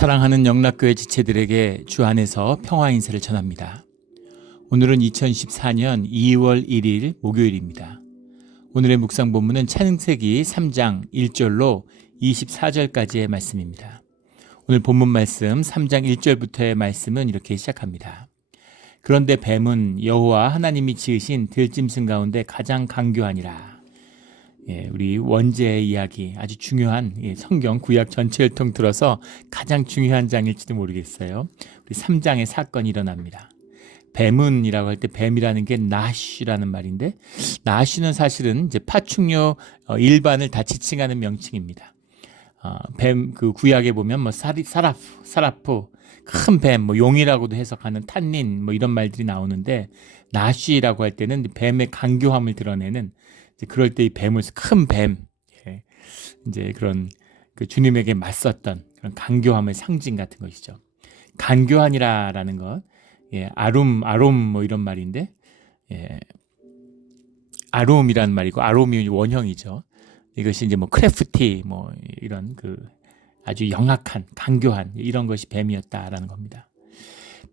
사랑하는 영락교회 지체들에게 주 안에서 평화 인사를 전합니다. 오늘은 2014년 2월 1일 목요일입니다. 오늘의 묵상 본문은 창세기 3장 1절로 24절까지의 말씀입니다. 오늘 본문 말씀 3장 1절부터의 말씀은 이렇게 시작합니다. 그런데 뱀은 여호와 하나님이 지으신 들짐승 가운데 가장 강교하니라. 우리 원죄의 이야기, 아주 중요한 성경 구약 전체를 통틀어서 가장 중요한 장일지도 모르겠어요. 우리 3장의 사건이 일어납니다. 뱀은이라고 할 때 뱀이라는 게 나쉬라는 말인데, 나쉬는 사실은 이제 파충류 일반을 다 지칭하는 명칭입니다. 뱀, 그 구약에 보면 뭐 사라프, 큰 뱀, 뭐 용이라고도 해석하는 탄닌, 뭐 이런 말들이 나오는데, 나쉬라고 할 때는 뱀의 강교함을 드러내는, 그럴 때 이 뱀을 큰 뱀, 이제 그런 그 주님에게 맞섰던 그런 강교함의 상징 같은 것이죠. 강교하니라라는 것, 아롬 뭐 이런 말인데, 아롬이라는 말이고, 아롬이 원형이죠. 이것이 이제 뭐 크래프티, 뭐 이런 그 아주 영악한, 강교한 이런 것이 뱀이었다라는 겁니다.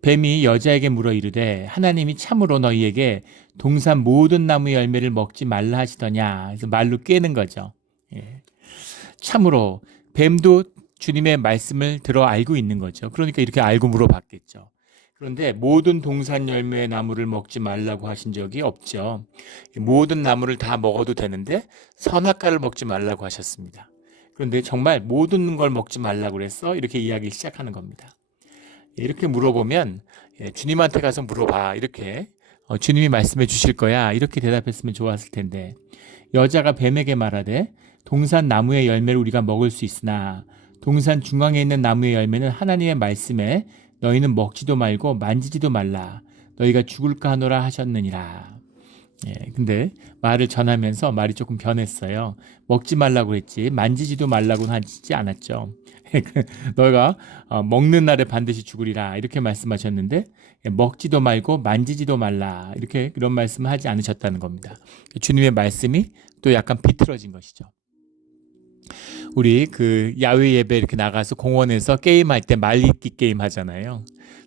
뱀이 여자에게 물어 이르되 하나님이 참으로 너희에게 동산 모든 나무의 열매를 먹지 말라 하시더냐. 그래서 말로 꿰는 거죠. 참으로 뱀도 주님의 말씀을 들어 알고 있는 거죠. 그러니까 이렇게 알고 물어봤겠죠. 그런데 모든 동산 열매의 나무를 먹지 말라고 하신 적이 없죠. 모든 나무를 다 먹어도 되는데 선악과를 먹지 말라고 하셨습니다. 그런데 정말 모든 걸 먹지 말라고 그랬어? 이렇게 이야기를 시작하는 겁니다. 이렇게 물어보면 주님한테 가서 물어봐. 이렇게 주님이 말씀해 주실 거야. 이렇게 대답했으면 좋았을 텐데, 여자가 뱀에게 말하되 동산 나무의 열매를 우리가 먹을 수 있으나 동산 중앙에 있는 나무의 열매는 하나님의 말씀에 너희는 먹지도 말고 만지지도 말라. 너희가 죽을까 하노라 하셨느니라. 근데 말을 전하면서 말이 조금 변했어요. 먹지 말라고 했지 만지지도 말라고는 하지 않았죠. 너희가 먹는 날에 반드시 죽으리라 이렇게 말씀하셨는데, 먹지도 말고 만지지도 말라 이렇게 그런 말씀을 하지 않으셨다는 겁니다. 주님의 말씀이 또 약간 비틀어진 것이죠. 우리 그 야외 예배 이렇게 나가서 공원에서 게임할 때 말잇기 게임 하잖아요.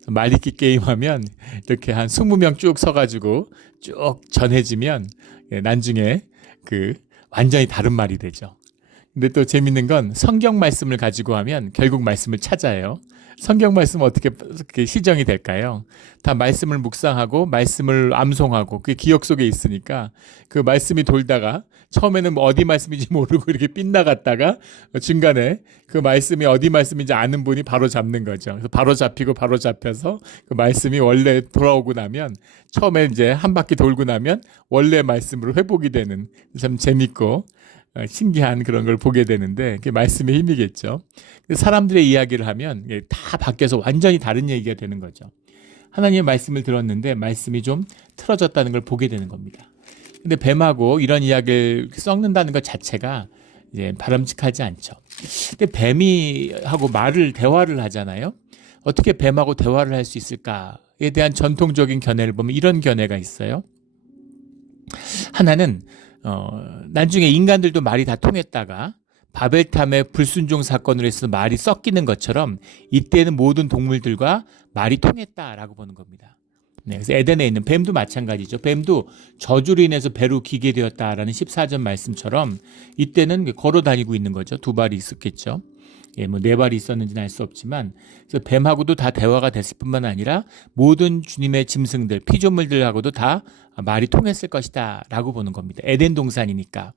말잇기 게임 하면 이렇게 한 20명 쭉 서가지고 쭉 전해지면 나중에 그 완전히 다른 말이 되죠. 근데 또 재밌는 건 성경 말씀을 가지고 하면 결국 말씀을 찾아요. 성경 말씀은 어떻게 시정이 될까요? 다 말씀을 묵상하고 말씀을 암송하고 그게 기억 속에 있으니까 그 말씀이 돌다가 처음에는 뭐 어디 말씀인지 모르고 이렇게 빗나갔다가 중간에 그 말씀이 어디 말씀인지 아는 분이 바로 잡는 거죠. 그래서 바로 잡히고 바로 잡혀서 그 말씀이 원래 돌아오고 나면 처음에 이제 한 바퀴 돌고 나면 원래 말씀으로 회복이 되는 참 재밌고 신기한 그런 걸 보게 되는데, 그게 말씀의 힘이겠죠. 사람들의 이야기를 하면 다 바뀌어서 완전히 다른 얘기가 되는 거죠. 하나님의 말씀을 들었는데 말씀이 좀 틀어졌다는 걸 보게 되는 겁니다. 근데 뱀하고 이런 이야기를 섞는다는 것 자체가 이제 바람직하지 않죠. 근데 뱀이하고 대화를 하잖아요. 어떻게 뱀하고 대화를 할 수 있을까에 대한 전통적인 견해를 보면 이런 견해가 있어요. 하나는 나중에 인간들도 말이 다 통했다가 바벨탑의 불순종 사건으로 해서 말이 섞이는 것처럼 이때는 모든 동물들과 말이 통했다라고 보는 겁니다. 그래서 에덴에 있는 뱀도 마찬가지죠. 뱀도 저주로 인해서 배로 기게 되었다라는 14절 말씀처럼 이때는 걸어 다니고 있는 거죠. 2발이 있었겠죠. 뭐 4발이 있었는지는 알 수 없지만, 그래서 뱀하고도 다 대화가 됐을 뿐만 아니라 모든 주님의 짐승들, 피조물들하고도 다 말이 통했을 것이다 라고 보는 겁니다. 에덴 동산이니까.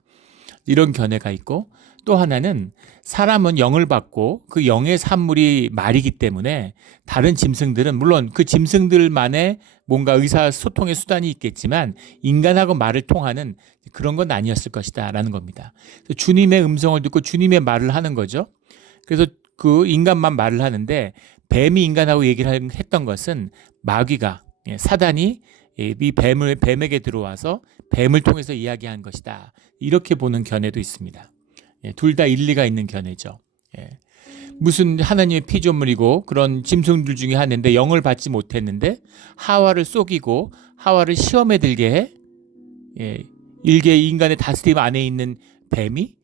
이런 견해가 있고, 또 하나는 사람은 영을 받고 그 영의 산물이 말이기 때문에 다른 짐승들은 물론 그 짐승들만의 뭔가 의사소통의 수단이 있겠지만 인간하고 말을 통하는 그런 건 아니었을 것이다 라는 겁니다. 주님의 음성을 듣고 주님의 말을 하는 거죠. 그래서 그 인간만 말을 하는데, 뱀이 인간하고 얘기를 했던 것은 마귀가, 사단이 이 뱀에게 들어와서 뱀을 통해서 이야기한 것이다. 이렇게 보는 견해도 있습니다. 둘 다 일리가 있는 견해죠. 무슨 하나님의 피조물이고 그런 짐승들 중에 하나인데 영을 받지 못했는데 하와를 속이고 하와를 시험에 들게 해. 일개 인간의 다스림 안에 있는 뱀이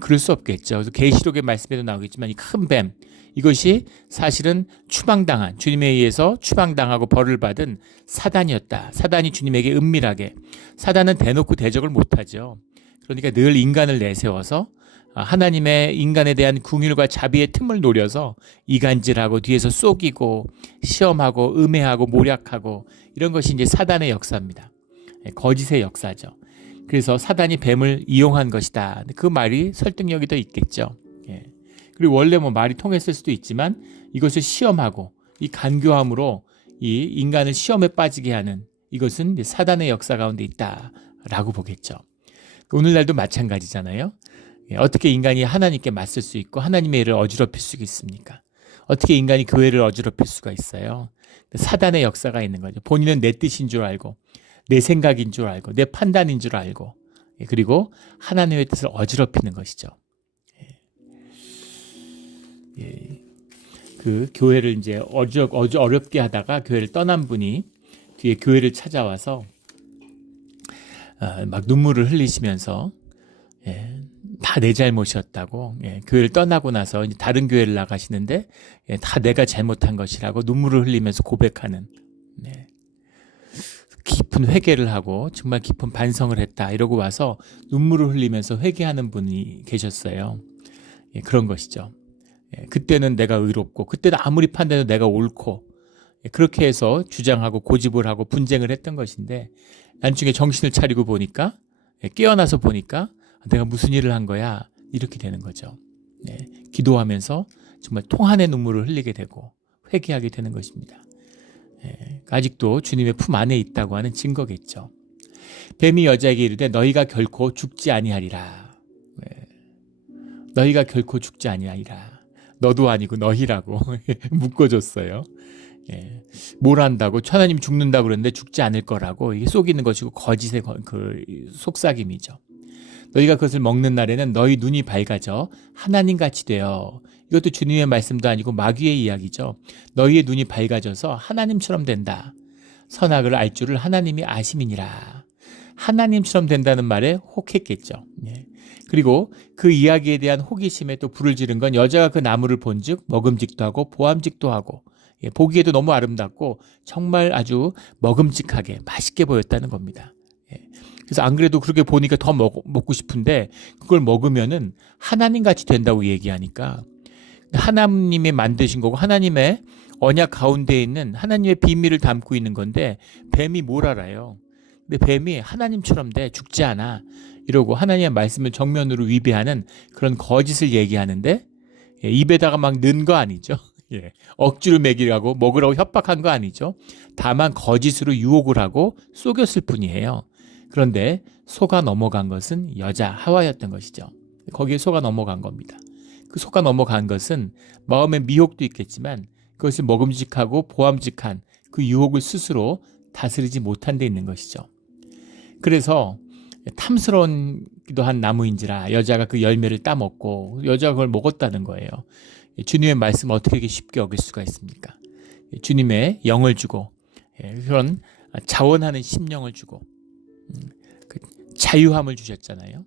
그럴 수 없겠죠. 그래서 계시록의 말씀에도 나오겠지만 이 큰 뱀, 이것이 사실은 추방당한, 주님에 의해서 추방당하고 벌을 받은 사단이었다. 사단이 주님에게 은밀하게, 사단은 대놓고 대적을 못하죠. 그러니까 늘 인간을 내세워서 하나님의 인간에 대한 궁율과 자비의 틈을 노려서 이간질하고 뒤에서 속이고 시험하고 음해하고 모략하고, 이런 것이 이제 사단의 역사입니다. 거짓의 역사죠. 그래서 사단이 뱀을 이용한 것이다. 그 말이 설득력이 더 있겠죠. 그리고 원래 뭐 말이 통했을 수도 있지만 이것을 시험하고 이 간교함으로 이 인간을 시험에 빠지게 하는, 이것은 사단의 역사 가운데 있다라고 보겠죠. 오늘날도 마찬가지잖아요. 어떻게 인간이 하나님께 맞설 수 있고 하나님의 일을 어지럽힐 수 있습니까? 어떻게 인간이 교회를 어지럽힐 수가 있어요? 사단의 역사가 있는 거죠. 본인은 내 뜻인 줄 알고, 내 생각인 줄 알고, 내 판단인 줄 알고, 그리고 하나님의 뜻을 어지럽히는 것이죠. 그 교회를 이제 어렵게 하다가 교회를 떠난 분이 뒤에 교회를 찾아와서 막 눈물을 흘리시면서 다 내 잘못이었다고, 교회를 떠나고 나서 이제 다른 교회를 나가시는데 다 내가 잘못한 것이라고 눈물을 흘리면서 고백하는, 깊은 회개를 하고 정말 깊은 반성을 했다 이러고 와서 눈물을 흘리면서 회개하는 분이 계셨어요. 그런 것이죠. 그때는 내가 의롭고, 그때는 아무리 판단해도 내가 옳고, 그렇게 해서 주장하고 고집을 하고 분쟁을 했던 것인데, 나중에 정신을 차리고 보니까, 깨어나서 보니까 내가 무슨 일을 한 거야, 이렇게 되는 거죠. 기도하면서 정말 통한의 눈물을 흘리게 되고 회개하게 되는 것입니다. 아직도 주님의 품 안에 있다고 하는 증거겠죠. 뱀이 여자에게 이르되 너희가 결코 죽지 아니하리라. 너희가 결코 죽지 아니하리라. 너도 아니고 너희라고 묶어줬어요. 뭘 한다고, 하나님 죽는다고 그러는데 죽지 않을 거라고, 이게 속이는 것이고 거짓의 그 속삭임이죠. 너희가 그것을 먹는 날에는 너희 눈이 밝아져 하나님같이 되어, 이것도 주님의 말씀도 아니고 마귀의 이야기죠. 너희의 눈이 밝아져서 하나님처럼 된다. 선악을 알 줄을 하나님이 아심이니라. 하나님처럼 된다는 말에 혹했겠죠. 그리고 그 이야기에 대한 호기심에 또 불을 지른 건, 여자가 그 나무를 본즉 먹음직도 하고 보암직도 하고, 보기에도 너무 아름답고 정말 아주 먹음직하게 맛있게 보였다는 겁니다. 그래서 안 그래도 그렇게 보니까 더 먹고 싶은데, 그걸 먹으면은 하나님같이 된다고 얘기하니까, 하나님이 만드신 거고 하나님의 언약 가운데 있는 하나님의 비밀을 담고 있는 건데, 뱀이 뭘 알아요? 근데 뱀이 하나님처럼 돼, 죽지 않아, 이러고 하나님의 말씀을 정면으로 위배하는 그런 거짓을 얘기하는데, 입에다가 막 넣은 거 아니죠. 억지로 먹이라고 먹으라고 협박한 거 아니죠. 다만 거짓으로 유혹을 하고 속였을 뿐이에요. 그런데 속아 넘어간 것은 여자 하와였던 것이죠. 거기에 속아 넘어간 겁니다. 그 속아 넘어간 것은 마음의 미혹도 있겠지만, 그것을 먹음직하고 보암직한 그 유혹을 스스로 다스리지 못한 데 있는 것이죠. 그래서 탐스러운기도 한 나무인지라 여자가 그 열매를 따먹고, 여자가 그걸 먹었다는 거예요. 주님의 말씀 어떻게 이렇게 쉽게 어길 수가 있습니까? 주님의 영을 주고, 그런 자원하는 심령을 주고, 그 자유함을 주셨잖아요.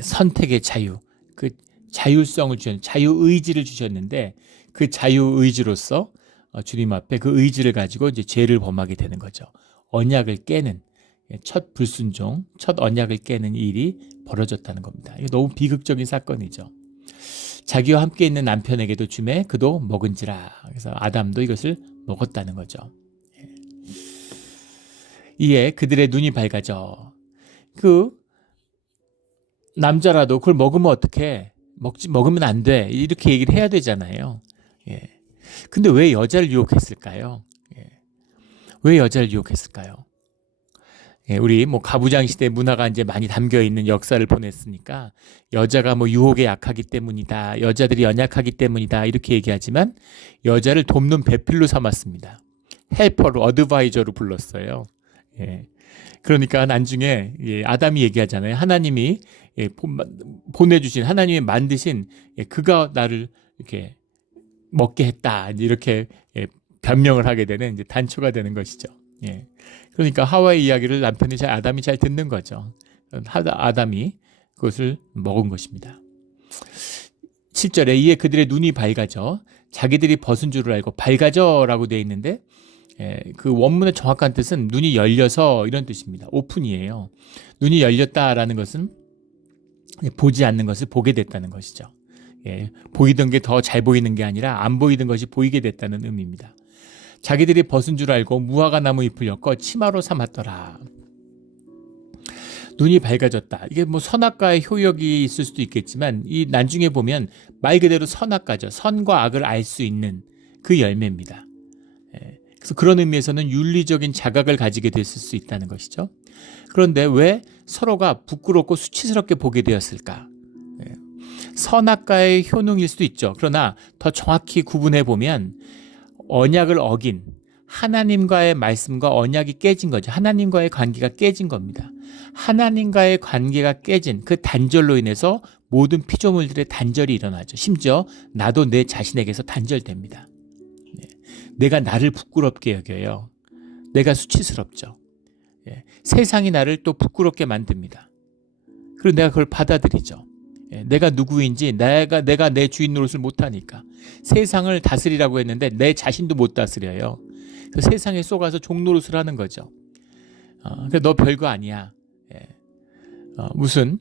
선택의 자유, 그 자율성을 주셨는데, 자유의지를 주셨는데, 그 자유의지로서 주님 앞에 그 의지를 가지고 이제 죄를 범하게 되는 거죠. 언약을 깨는, 첫 불순종, 첫 언약을 깨는 일이 벌어졌다는 겁니다. 이거 너무 비극적인 사건이죠. 자기와 함께 있는 남편에게도 주매 그도 먹은지라. 그래서 아담도 이것을 먹었다는 거죠. 이에 그들의 눈이 밝아져. 그 남자라도 그걸 먹으면 어떡해? 먹으면 안 돼. 이렇게 얘기를 해야 되잖아요. 근데 왜 여자를 유혹했을까요? 왜 여자를 유혹했을까요? 우리 뭐 가부장 시대 문화가 이제 많이 담겨 있는 역사를 보냈으니까, 여자가 뭐 유혹에 약하기 때문이다, 여자들이 연약하기 때문이다, 이렇게 얘기하지만 여자를 돕는 배필로 삼았습니다. 헬퍼로, 어드바이저로 불렀어요. 그러니까 나중에 아담이 얘기하잖아요. 하나님이 보내주신, 하나님이 만드신 그가 나를 이렇게 먹게 했다, 이렇게 변명을 하게 되는 이제 단초가 되는 것이죠. 그러니까 하와의 이야기를 아담이 잘 듣는 거죠. 아담이 그것을 먹은 것입니다. 7절에 이에 그들의 눈이 밝아져 자기들이 벗은 줄을 알고 밝아져라고 되어 있는데 그 원문의 정확한 뜻은 눈이 열려서 이런 뜻입니다. 오픈이에요. 눈이 열렸다라는 것은 보지 않는 것을 보게 됐다는 것이죠. 보이던 게 더 잘 보이는 게 아니라 안 보이던 것이 보이게 됐다는 의미입니다. 자기들이 벗은 줄 알고 무화과 나무 잎을 엮어 치마로 삼았더라. 눈이 밝아졌다. 이게 뭐 선악과의 효력이 있을 수도 있겠지만 이 나중에 보면 말 그대로 선악과죠. 선과 악을 알 수 있는 그 열매입니다. 그래서 그런 의미에서는 윤리적인 자각을 가지게 됐을 수 있다는 것이죠. 그런데 왜 서로가 부끄럽고 수치스럽게 보게 되었을까? 선악과의 효능일 수도 있죠. 그러나 더 정확히 구분해 보면 언약을 어긴 하나님과의 말씀과 언약이 깨진 거죠. 하나님과의 관계가 깨진 겁니다. 하나님과의 관계가 깨진 그 단절로 인해서 모든 피조물들의 단절이 일어나죠. 심지어 나도 내 자신에게서 단절됩니다. 내가 나를 부끄럽게 여겨요. 내가 수치스럽죠. 세상이 나를 또 부끄럽게 만듭니다. 그리고 내가 그걸 받아들이죠. 내가 누구인지 내가 내 주인 노릇을 못하니까 세상을 다스리라고 했는데 내 자신도 못 다스려요. 그래서 세상에 속아서 종노릇을 하는 거죠. 그러니까 너 별거 아니야. 무슨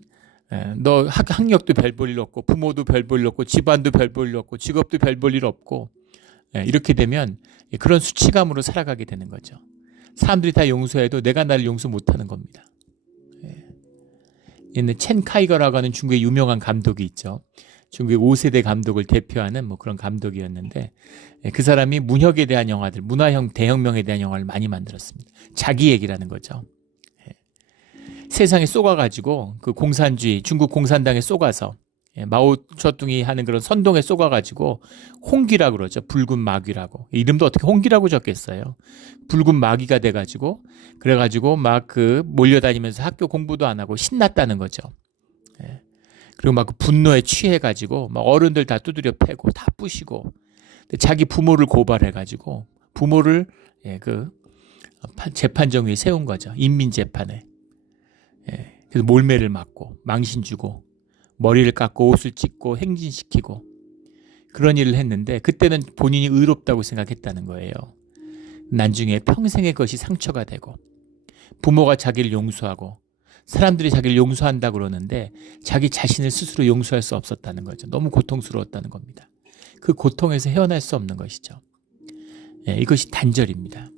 너 학력도 별 볼 일 없고 부모도 별 볼 일 없고 집안도 별 볼 일 없고 직업도 별 볼 일 없고 이렇게 되면 그런 수치감으로 살아가게 되는 거죠. 사람들이 다 용서해도 내가 나를 용서 못하는 겁니다. 옛날 첸 카이거라고 하는 중국의 유명한 감독이 있죠. 중국의 5세대 감독을 대표하는 뭐 그런 감독이었는데 그 사람이 문혁에 대한 영화들, 문화형 대혁명에 대한 영화를 많이 만들었습니다. 자기 얘기라는 거죠. 세상에 쏘가가지고 그 공산주의, 중국 공산당에 쏘가서 마오쩌둥이 하는 그런 선동에 쏘가가지고 홍기라고 그러죠. 붉은 마귀라고. 이름도 어떻게 홍기라고 적겠어요. 붉은 마귀가 돼가지고 그래가지고 막 그 몰려다니면서 학교 공부도 안 하고 신났다는 거죠. 그리고 막 그 분노에 취해가지고 막 어른들 다 두드려 패고 다 부시고 자기 부모를 고발해가지고 부모를 그 재판정 위에 세운 거죠. 인민재판에. 그래서 몰매를 맞고 망신 주고 머리를 깎고 옷을 찢고 행진시키고 그런 일을 했는데 그때는 본인이 의롭다고 생각했다는 거예요. 나중에 평생의 것이 상처가 되고 부모가 자기를 용서하고 사람들이 자기를 용서한다고 그러는데 자기 자신을 스스로 용서할 수 없었다는 거죠. 너무 고통스러웠다는 겁니다. 그 고통에서 헤어날 수 없는 것이죠. 이것이 단절입니다.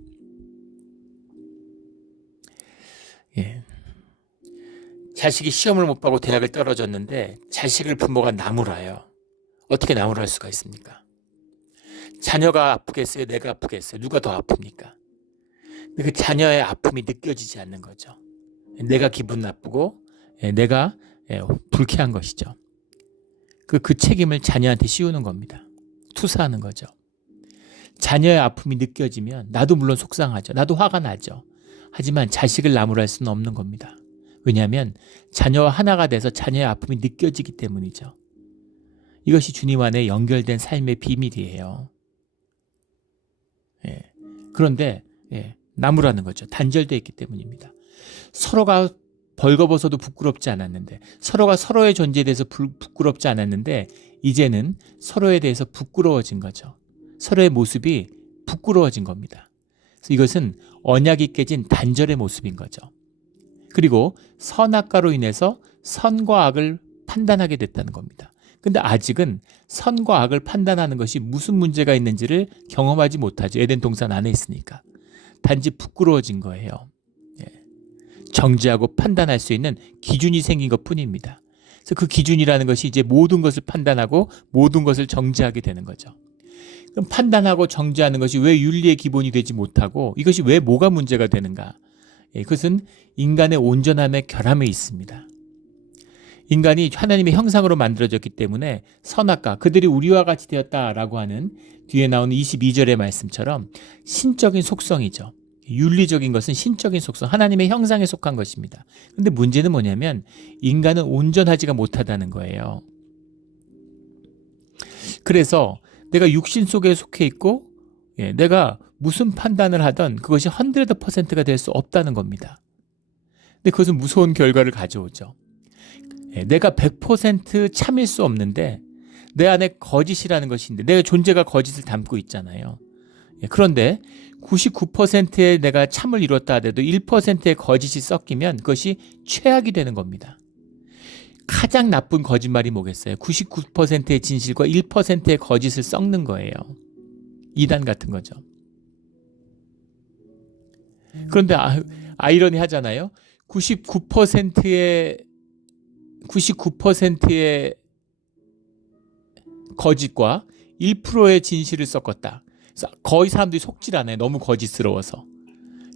자식이 시험을 못 보고 대학을 떨어졌는데 자식을 부모가 나무라요. 어떻게 나무랄 수가 있습니까? 자녀가 아프겠어요? 내가 아프겠어요? 누가 더 아픕니까? 근데 그 자녀의 아픔이 느껴지지 않는 거죠. 내가 기분 나쁘고 내가 불쾌한 것이죠. 그 책임을 자녀한테 씌우는 겁니다. 투사하는 거죠. 자녀의 아픔이 느껴지면 나도 물론 속상하죠. 나도 화가 나죠. 하지만 자식을 나무랄 수는 없는 겁니다. 왜냐하면 자녀와 하나가 돼서 자녀의 아픔이 느껴지기 때문이죠. 이것이 주님 안에 연결된 삶의 비밀이에요. 그런데 나무라는 거죠. 단절되어 있기 때문입니다. 서로가 벌거벗어도 부끄럽지 않았는데 서로가 서로의 존재에 대해서 부끄럽지 않았는데 이제는 서로에 대해서 부끄러워진 거죠. 서로의 모습이 부끄러워진 겁니다. 그래서 이것은 언약이 깨진 단절의 모습인 거죠. 그리고 선악과로 인해서 선과 악을 판단하게 됐다는 겁니다. 근데 아직은 선과 악을 판단하는 것이 무슨 문제가 있는지를 경험하지 못하죠. 에덴 동산 안에 있으니까. 단지 부끄러워진 거예요. 정죄하고 판단할 수 있는 기준이 생긴 것뿐입니다. 그래서 그 기준이라는 것이 이제 모든 것을 판단하고 모든 것을 정죄하게 되는 거죠. 그럼 판단하고 정죄하는 것이 왜 윤리의 기본이 되지 못하고 이것이 왜 뭐가 문제가 되는가? 그것은 인간의 온전함의 결함에 있습니다. 인간이 하나님의 형상으로 만들어졌기 때문에 선악과 그들이 우리와 같이 되었다라고 하는 뒤에 나오는 22절의 말씀처럼 신적인 속성이죠. 윤리적인 것은 신적인 속성, 하나님의 형상에 속한 것입니다. 그런데 문제는 뭐냐면 인간은 온전하지가 못하다는 거예요. 그래서 내가 육신 속에 속해 있고 내가 무슨 판단을 하든 그것이 100%가 될 수 없다는 겁니다. 근데 그것은 무서운 결과를 가져오죠. 내가 100% 참일 수 없는데 내 안에 거짓이라는 것이 있는데 내 존재가 거짓을 담고 있잖아요. 그런데 99%의 내가 참을 이뤘다 하더라도 1%의 거짓이 섞이면 그것이 최악이 되는 겁니다. 가장 나쁜 거짓말이 뭐겠어요? 99%의 진실과 1%의 거짓을 섞는 거예요. 이단 같은 거죠. 그런데 아이러니 하잖아요. 99%의 거짓과 1%의 진실을 섞었다. 거의 사람들이 속질 않아요. 너무 거짓스러워서.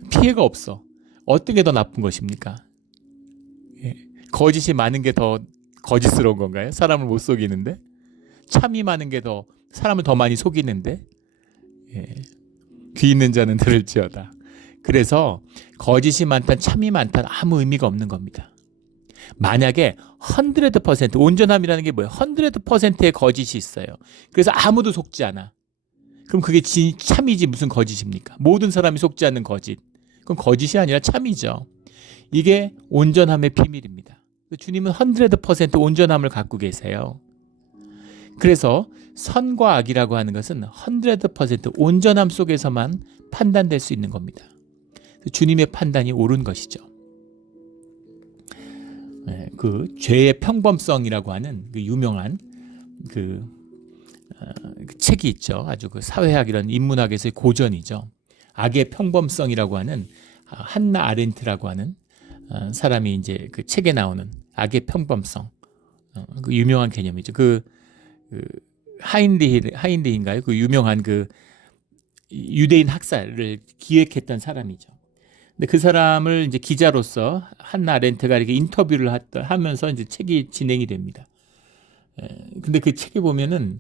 피해가 없어. 어떤 게 더 나쁜 것입니까? 거짓이 많은 게 더 거짓스러운 건가요? 사람을 못 속이는데? 참이 많은 게 더 사람을 더 많이 속이는데? 귀 있는 자는 들을지어다. 그래서 거짓이 많든 참이 많든 아무 의미가 없는 겁니다. 만약에 100% 온전함이라는 게 뭐예요? 100%의 거짓이 있어요. 그래서 아무도 속지 않아. 그럼 그게 참이지 무슨 거짓입니까? 모든 사람이 속지 않는 거짓. 그건 거짓이 아니라 참이죠. 이게 온전함의 비밀입니다. 주님은 100% 온전함을 갖고 계세요. 그래서 선과 악이라고 하는 것은 100% 온전함 속에서만 판단될 수 있는 겁니다. 주님의 판단이 옳은 것이죠. 그 죄의 평범성이라고 하는 그 유명한 그 책이 있죠. 아주 그 사회학 이런 인문학에서의 고전이죠. 악의 평범성이라고 하는 한나 아렌트라고 하는 사람이 이제 그 책에 나오는 악의 평범성, 그 유명한 개념이죠. 그 하인리히인가요? 그 유명한 그 유대인 학살을 기획했던 사람이죠. 근데 그 사람을 이제 기자로서 한나 아렌트가 이렇게 인터뷰를 하면서 이제 책이 진행이 됩니다. 근데 그 책에 보면은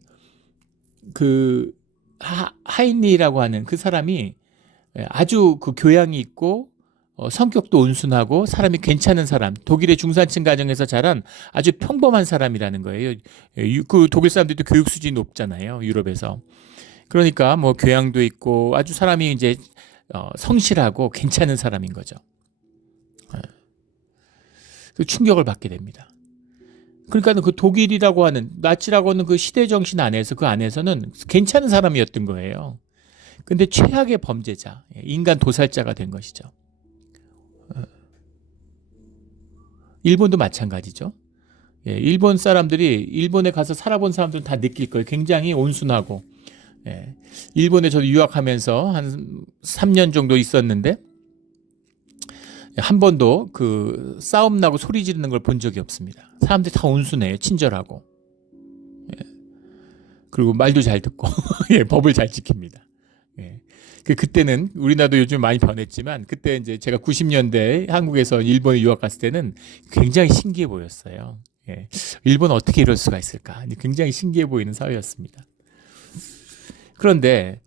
그 하인리라고 하는 그 사람이 아주 그 교양이 있고 성격도 온순하고 사람이 괜찮은 사람, 독일의 중산층 가정에서 자란 아주 평범한 사람이라는 거예요. 그 독일 사람들도 교육 수준이 높잖아요, 유럽에서. 그러니까 뭐 교양도 있고 아주 사람이 이제 성실하고 괜찮은 사람인 거죠. 그 충격을 받게 됩니다. 그러니까 그 독일이라고 하는 나치라고 하는 그 시대 정신 안에서 그 안에서는 괜찮은 사람이었던 거예요. 근데 최악의 범죄자, 인간 도살자가 된 것이죠. 일본도 마찬가지죠. 일본 사람들이 일본에 가서 살아본 사람들은 다 느낄 거예요. 굉장히 온순하고. 일본에 저도 유학하면서 한 3년 정도 있었는데 한 번도 그 싸움 나고 소리 지르는 걸 본 적이 없습니다. 사람들이 다 온순해요. 친절하고. 그리고 말도 잘 듣고 법을 잘 지킵니다. 그때는 우리나라도 요즘 많이 변했지만 그때 이제 제가 90년대 한국에서 일본에 유학 갔을 때는 굉장히 신기해 보였어요. 일본 어떻게 이럴 수가 있을까? 굉장히 신기해 보이는 사회였습니다. 그런데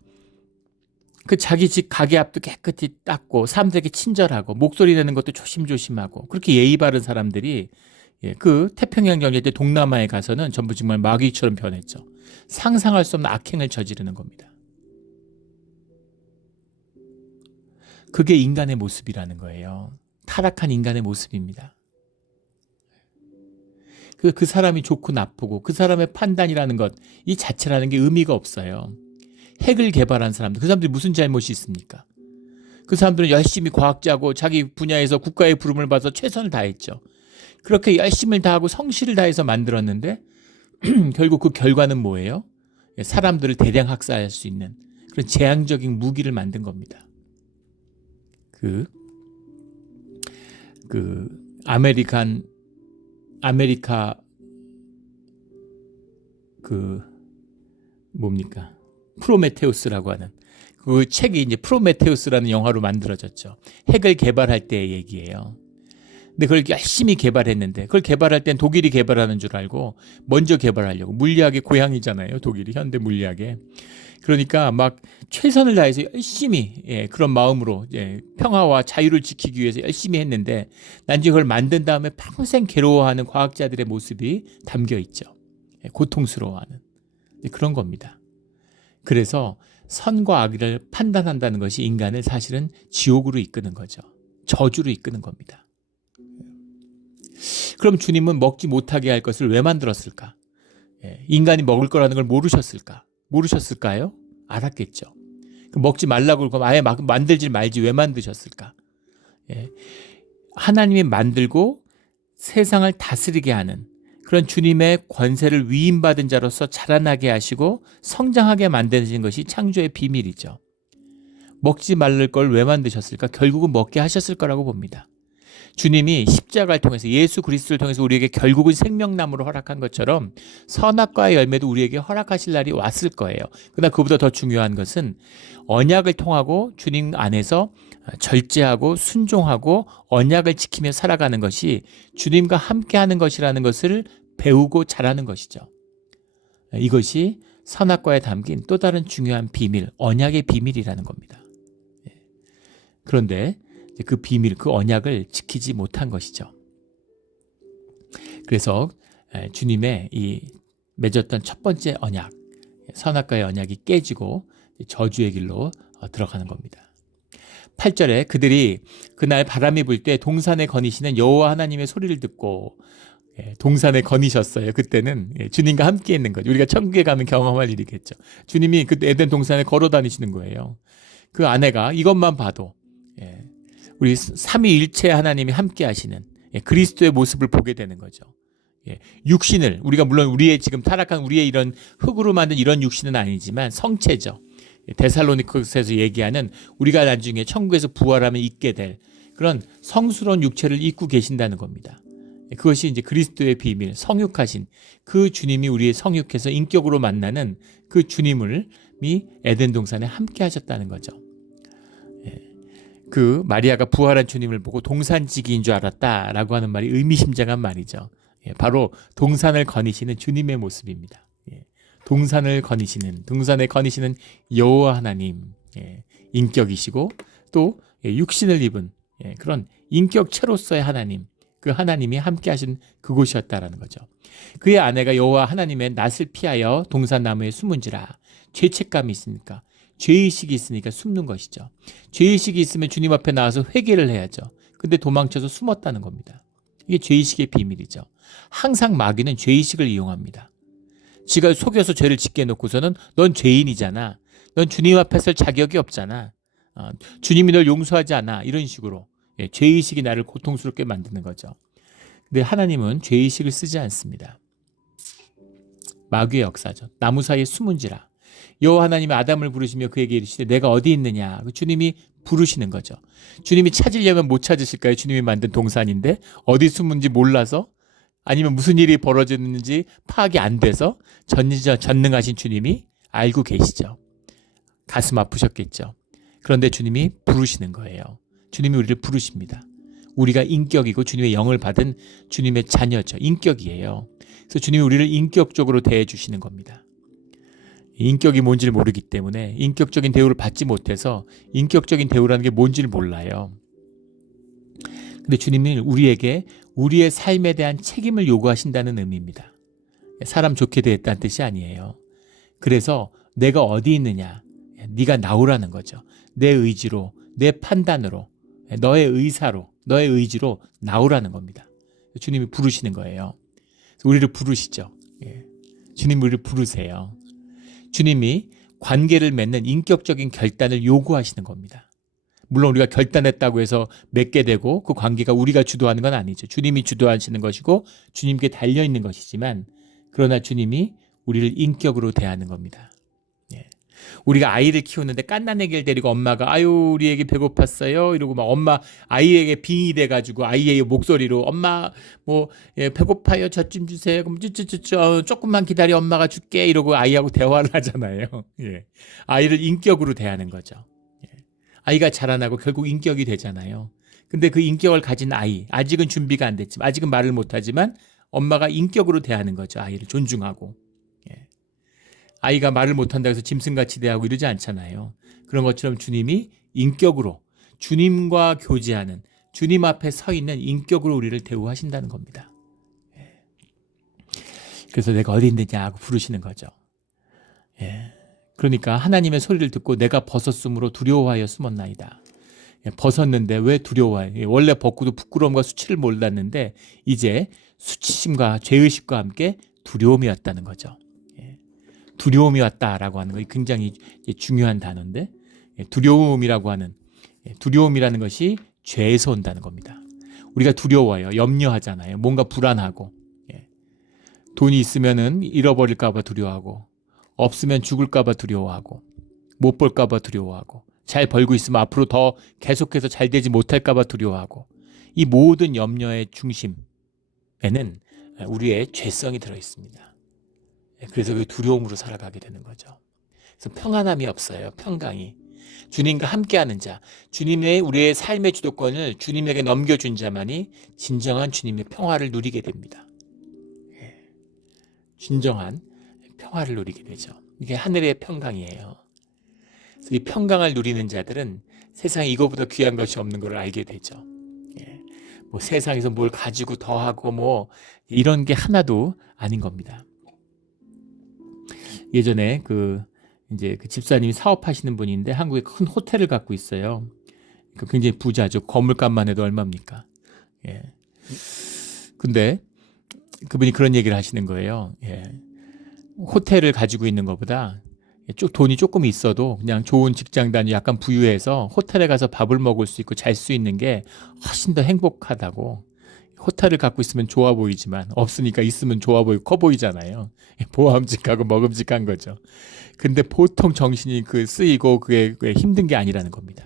그 자기 집 가게 앞도 깨끗이 닦고 사람들에게 친절하고 목소리 내는 것도 조심조심하고 그렇게 예의 바른 사람들이 그 태평양 전쟁 때 동남아에 가서는 전부 정말 마귀처럼 변했죠. 상상할 수 없는 악행을 저지르는 겁니다. 그게 인간의 모습이라는 거예요. 타락한 인간의 모습입니다. 그 사람이 좋고 나쁘고 그 사람의 판단이라는 것, 이 자체라는 게 의미가 없어요. 핵을 개발한 사람들, 그 사람들이 무슨 잘못이 있습니까? 그 사람들은 열심히 과학자고 자기 분야에서 국가의 부름을 받아서 최선을 다했죠. 그렇게 열심을 다하고 성실을 다해서 만들었는데 결국 그 결과는 뭐예요? 사람들을 대량 학살할 수 있는 그런 재앙적인 무기를 만든 겁니다. 아메리카 뭡니까? 프로메테우스라고 하는 그 책이 이제 프로메테우스라는 영화로 만들어졌죠. 핵을 개발할 때의 얘기예요. 근데 그걸 열심히 개발했는데 그걸 개발할 땐 독일이 개발하는 줄 알고 먼저 개발하려고. 물리학의 고향이잖아요, 독일이. 현대 물리학에. 그러니까 막 최선을 다해서 열심히 그런 마음으로 평화와 자유를 지키기 위해서 열심히 했는데 나중에 그걸 만든 다음에 평생 괴로워하는 과학자들의 모습이 담겨 있죠. 고통스러워하는 그런 겁니다. 그래서 선과 악을 판단한다는 것이 인간을 사실은 지옥으로 이끄는 거죠. 저주로 이끄는 겁니다. 그럼 주님은 먹지 못하게 할 것을 왜 만들었을까? 인간이 먹을 거라는 걸 모르셨을까? 모르셨을까요? 알았겠죠. 먹지 말라고 그럼 아예 만들지 말지 왜 만드셨을까? 하나님이 만들고 세상을 다스리게 하는 그런 주님의 권세를 위임받은 자로서 자라나게 하시고 성장하게 만드신 것이 창조의 비밀이죠. 먹지 말을 걸 왜 만드셨을까? 결국은 먹게 하셨을 거라고 봅니다. 주님이 십자가를 통해서 예수 그리스도를 통해서 우리에게 결국은 생명나무를 허락한 것처럼 선악과의 열매도 우리에게 허락하실 날이 왔을 거예요. 그러나 그보다 더 중요한 것은 언약을 통하고 주님 안에서 절제하고 순종하고 언약을 지키며 살아가는 것이 주님과 함께하는 것이라는 것을 배우고 자라는 것이죠. 이것이 선악과에 담긴 또 다른 중요한 비밀, 언약의 비밀이라는 겁니다. 그런데 그 비밀, 그 언약을 지키지 못한 것이죠. 그래서 주님의 이 맺었던 첫 번째 언약, 선악과의 언약이 깨지고 저주의 길로 들어가는 겁니다. 8절에 그들이 그날 바람이 불 때 동산에 거니시는 여호와 하나님의 소리를 듣고 동산에 거니셨어요. 그때는 주님과 함께 있는 거죠. 우리가 천국에 가면 경험할 일이겠죠. 주님이 그 에덴 동산에 걸어 다니시는 거예요. 그 아내가 이것만 봐도 우리 삼위일체 하나님이 함께 하시는 그리스도의 모습을 보게 되는 거죠. 육신을 우리가 물론 우리의 지금 타락한 우리의 이런 흙으로 만든 이런 육신은 아니지만 성체죠. 데살로니가서에서 얘기하는 우리가 나중에 천국에서 부활하면 있게 될 그런 성스러운 육체를 입고 계신다는 겁니다. 그것이 이제 그리스도의 비밀, 성육하신 그 주님이 우리의 성육해서 인격으로 만나는 그 주님을 에덴 동산에 함께 하셨다는 거죠. 그 마리아가 부활한 주님을 보고 동산지기인 줄 알았다라고 하는 말이 의미심장한 말이죠. 바로 동산을 거니시는 주님의 모습입니다. 동산에 거니시는 여호와 하나님 인격이시고 또 육신을 입은 그런 인격체로서의 하나님, 그 하나님이 함께 하신 그곳이었다라는 거죠. 그의 아내가 여호와 하나님의 낯을 피하여 동산나무에 숨은지라. 죄책감이 있으니까, 죄의식이 있으니까 숨는 것이죠. 죄의식이 있으면 주님 앞에 나와서 회개를 해야죠. 근데 도망쳐서 숨었다는 겁니다. 이게 죄의식의 비밀이죠. 항상 마귀는 죄의식을 이용합니다. 지가 속여서 죄를 짓게 해놓고서는 넌 죄인이잖아. 넌 주님 앞에 설 자격이 없잖아. 주님이 널 용서하지 않아. 이런 식으로 죄의식이 나를 고통스럽게 만드는 거죠. 근데 하나님은 죄의식을 쓰지 않습니다. 마귀의 역사죠. 나무 사이에 숨은지라. 여호와 하나님이 아담을 부르시며 그에게 이르시되 내가 어디 있느냐. 주님이 부르시는 거죠. 주님이 찾으려면 못 찾으실까요? 주님이 만든 동산인데 어디 숨은지 몰라서 아니면 무슨 일이 벌어졌는지 파악이 안 돼서 전능하신 주님이 알고 계시죠. 가슴 아프셨겠죠. 그런데 주님이 부르시는 거예요. 주님이 우리를 부르십니다. 우리가 인격이고 주님의 영을 받은 주님의 자녀죠. 인격이에요. 그래서 주님이 우리를 인격적으로 대해 주시는 겁니다. 인격이 뭔지를 모르기 때문에 인격적인 대우를 받지 못해서 인격적인 대우라는 게 뭔지를 몰라요. 근데 주님은 우리에게 우리의 삶에 대한 책임을 요구하신다는 의미입니다. 사람 좋게 대했다는 뜻이 아니에요. 그래서 내가 어디 있느냐, 네가 나오라는 거죠. 내 의지로, 내 판단으로, 너의 의사로, 너의 의지로 나오라는 겁니다. 주님이 부르시는 거예요. 우리를 부르시죠. 주님 우리를 부르세요. 주님이 관계를 맺는 인격적인 결단을 요구하시는 겁니다. 물론 우리가 결단했다고 해서 맺게 되고 그 관계가 우리가 주도하는 건 아니죠. 주님이 주도하시는 것이고 주님께 달려있는 것이지만 그러나 주님이 우리를 인격으로 대하는 겁니다. 우리가 아이를 키우는데 갓난아기를 데리고 엄마가 아유 우리 애기 배고팠어요 이러고 막 엄마 아이에게 빙의 돼가지고 아이의 목소리로 엄마 뭐 배고파요 젖 좀 주세요 그럼 조금만 기다려 엄마가 줄게 이러고 아이하고 대화를 하잖아요. 아이를 인격으로 대하는 거죠. 아이가 자라나고 결국 인격이 되잖아요. 근데 그 인격을 가진 아이 아직은 준비가 안 됐지만 아직은 말을 못하지만 엄마가 인격으로 대하는 거죠. 아이를 존중하고. 아이가 말을 못한다고 해서 짐승같이 대하고 이러지 않잖아요. 그런 것처럼 주님이 인격으로 주님과 교제하는 주님 앞에 서 있는 인격으로 우리를 대우하신다는 겁니다. 그래서 내가 어디 있느냐 고 부르시는 거죠. 그러니까 하나님의 소리를 듣고 내가 벗었으므로 두려워하여 숨었나이다. 벗었는데 왜 두려워해? 원래 벗고도 부끄러움과 수치를 몰랐는데 이제 수치심과 죄의식과 함께 두려움이었다는 거죠. 예. 두려움이 왔다라고 하는 것이 굉장히 중요한 단어인데, 두려움이라고 하는, 두려움이라는 것이 죄에서 온다는 겁니다. 우리가 두려워요. 염려하잖아요. 뭔가 불안하고, 돈이 있으면은 잃어버릴까 봐 두려워하고, 없으면 죽을까 봐 두려워하고, 못 벌까 봐 두려워하고, 잘 벌고 있으면 앞으로 더 계속해서 잘 되지 못할까 봐 두려워하고, 이 모든 염려의 중심에는 우리의 죄성이 들어 있습니다. 그래서 그 두려움으로 살아가게 되는 거죠. 그래서 평안함이 없어요. 평강이. 주님과 함께하는 자, 주님의 우리의 삶의 주도권을 주님에게 넘겨준 자만이 진정한 주님의 평화를 누리게 됩니다. 진정한 평화를 누리게 되죠. 이게 하늘의 평강이에요. 그래서 이 평강을 누리는 자들은 세상에 이거보다 귀한 것이 없는 걸 알게 되죠. 뭐 세상에서 뭘 가지고 더하고 뭐 이런 게 하나도 아닌 겁니다. 예전에 이제 그 집사님이 사업하시는 분인데 한국에 큰 호텔을 갖고 있어요. 굉장히 부자죠. 건물값만 해도 얼마입니까? 근데 그분이 그런 얘기를 하시는 거예요. 호텔을 가지고 있는 것보다 돈이 조금 있어도 그냥 좋은 직장 다니고 약간 부유해서 호텔에 가서 밥을 먹을 수 있고 잘 수 있는 게 훨씬 더 행복하다고. 호텔을 갖고 있으면 좋아 보이지만 없으니까 있으면 좋아 보이고 커 보이잖아요. 보암직하고 먹음직한 거죠. 근데 보통 정신이 쓰이고 그게 힘든 게 아니라는 겁니다.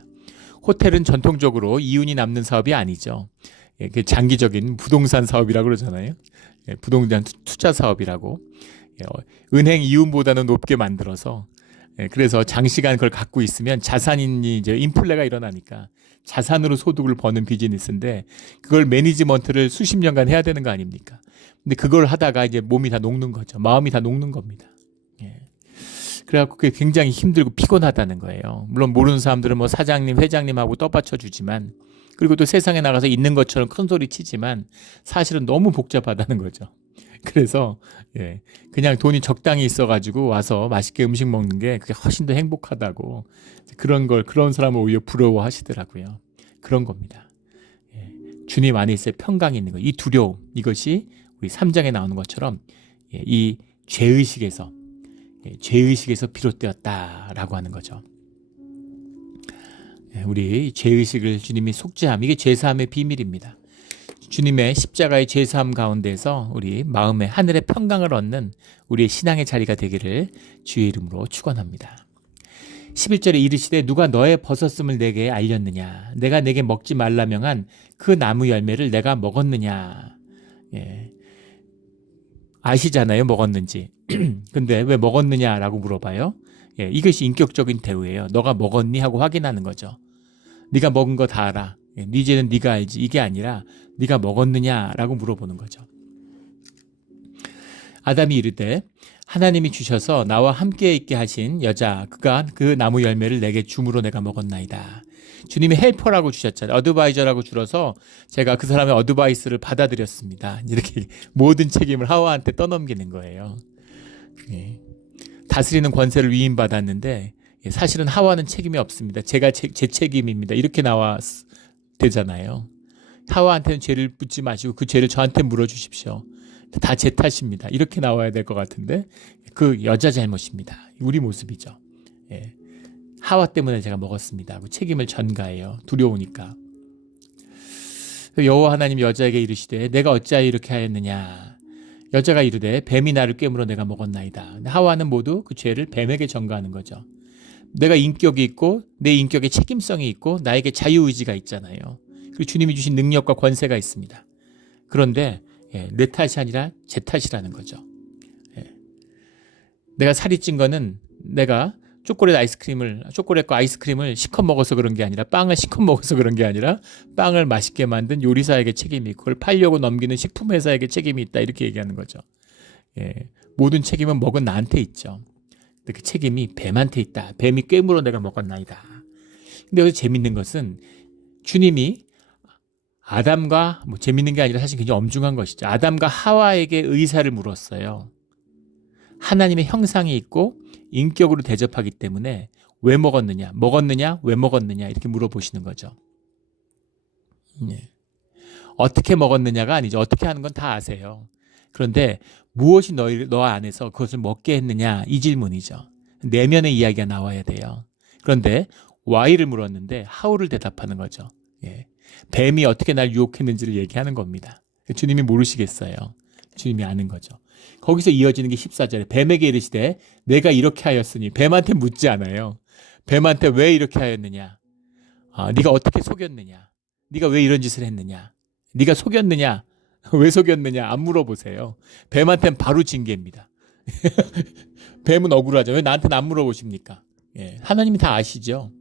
호텔은 전통적으로 이윤이 남는 사업이 아니죠. 장기적인 부동산 사업이라고 그러잖아요. 부동산 투자 사업이라고. 은행 이윤보다는 높게 만들어서, 그래서 장시간 그걸 갖고 있으면 자산이 이제 인플레가 일어나니까 자산으로 소득을 버는 비즈니스인데, 그걸 매니지먼트를 수십 년간 해야 되는 거 아닙니까? 근데 그걸 하다가 이제 몸이 다 녹는 거죠. 마음이 다 녹는 겁니다. 그래갖고 그게 굉장히 힘들고 피곤하다는 거예요. 물론 모르는 사람들은 뭐 사장님, 회장님하고 떠받쳐 주지만, 그리고 또 세상에 나가서 있는 것처럼 큰 소리 치지만 사실은 너무 복잡하다는 거죠. 그래서 그냥 돈이 적당히 있어가지고 와서 맛있게 음식 먹는 게 그게 훨씬 더 행복하다고, 그런 사람을 오히려 부러워하시더라고요. 그런 겁니다. 주님 안에 있을 평강이 있는 거, 이 두려움, 이것이 우리 3장에 나오는 것처럼 이 죄의식에서 비롯되었다라고 하는 거죠. 우리 죄의식을 주님이 속죄함, 이게 죄사함의 비밀입니다. 주님의 십자가의 죄사함 가운데서 우리 마음의 하늘의 평강을 얻는 우리의 신앙의 자리가 되기를 주의 이름으로 축원합니다. 11절에 이르시되 누가 너의 벗었음을 내게 알렸느냐, 내가 내게 먹지 말라 명한 그 나무 열매를 내가 먹었느냐. 아시잖아요, 먹었는지. 근데 왜 먹었느냐라고 물어봐요. 이것이 인격적인 대우예요. 너가 먹었니 하고 확인하는 거죠. 네가 먹은 거 다 알아. 네 죄는 네가 알지. 이게 아니라 네가 먹었느냐라고 물어보는 거죠. 아담이 이르되 하나님이 주셔서 나와 함께 있게 하신 여자, 그가 그 나무 열매를 내게 줌으로 내가 먹었나이다. 주님이 헬퍼라고 주셨잖아요. 어드바이저라고 줄여서 제가 그 사람의 어드바이스를 받아들였습니다. 이렇게 모든 책임을 하와한테 떠넘기는 거예요. 다스리는 권세를 위임받았는데 사실은 하와는 책임이 없습니다. 제가 제 책임입니다. 이렇게 되잖아요. 하와한테는 죄를 묻지 마시고 그 죄를 저한테 물어주십시오. 다 제 탓입니다. 이렇게 나와야 될 것 같은데 그 여자 잘못입니다. 우리 모습이죠. 하와 때문에 제가 먹었습니다. 그 책임을 전가해요. 두려우니까. 여호와 하나님 여자에게 이르시되 내가 어찌하여 이렇게 하였느냐. 여자가 이르되 뱀이 나를 꿰물어 내가 먹었나이다. 하와는 모두 그 죄를 뱀에게 전가하는 거죠. 내가 인격이 있고 내 인격에 책임성이 있고 나에게 자유의지가 있잖아요. 그리고 주님이 주신 능력과 권세가 있습니다. 그런데 내 탓이 아니라 제 탓이라는 거죠. 내가 살이 찐 거는 내가 초콜릿과 아이스크림을 실컷 먹어서 그런 게 아니라, 빵을 실컷 먹어서 그런 게 아니라 빵을 맛있게 만든 요리사에게 책임이 있고 그걸 팔려고 넘기는 식품회사에게 책임이 있다, 이렇게 얘기하는 거죠. 모든 책임은 먹은 나한테 있죠. 근데 그 책임이 뱀한테 있다. 뱀이 꿰물어 내가 먹었나이다. 근데 여기서 재밌는 것은 주님이 아담과, 재밌는 게 아니라 사실 굉장히 엄중한 것이죠. 아담과 하와에게 의사를 물었어요. 하나님의 형상이 있고 인격으로 대접하기 때문에 왜 먹었느냐, 왜 먹었느냐 이렇게 물어보시는 거죠. 어떻게 먹었느냐가 아니죠. 어떻게 하는 건 다 아세요. 그런데 무엇이 너 안에서 그것을 먹게 했느냐 이 질문이죠. 내면의 이야기가 나와야 돼요. 그런데 why를 물었는데 how를 대답하는 거죠. 예. 뱀이 어떻게 날 유혹했는지를 얘기하는 겁니다. 주님이 모르시겠어요. 주님이 아는 거죠. 거기서 이어지는 게 14절에 뱀에게 이르시되 내가 이렇게 하였으니 뱀한테 묻지 않아요. 뱀한테 왜 이렇게 하였느냐? 네가 어떻게 속였느냐? 네가 왜 이런 짓을 했느냐? 네가 속였느냐? 왜 속였느냐? 안 물어보세요. 뱀한테는 바로 징계입니다. 뱀은 억울하죠. 왜 나한테는 안 물어보십니까? 예, 하나님이 다 아시죠.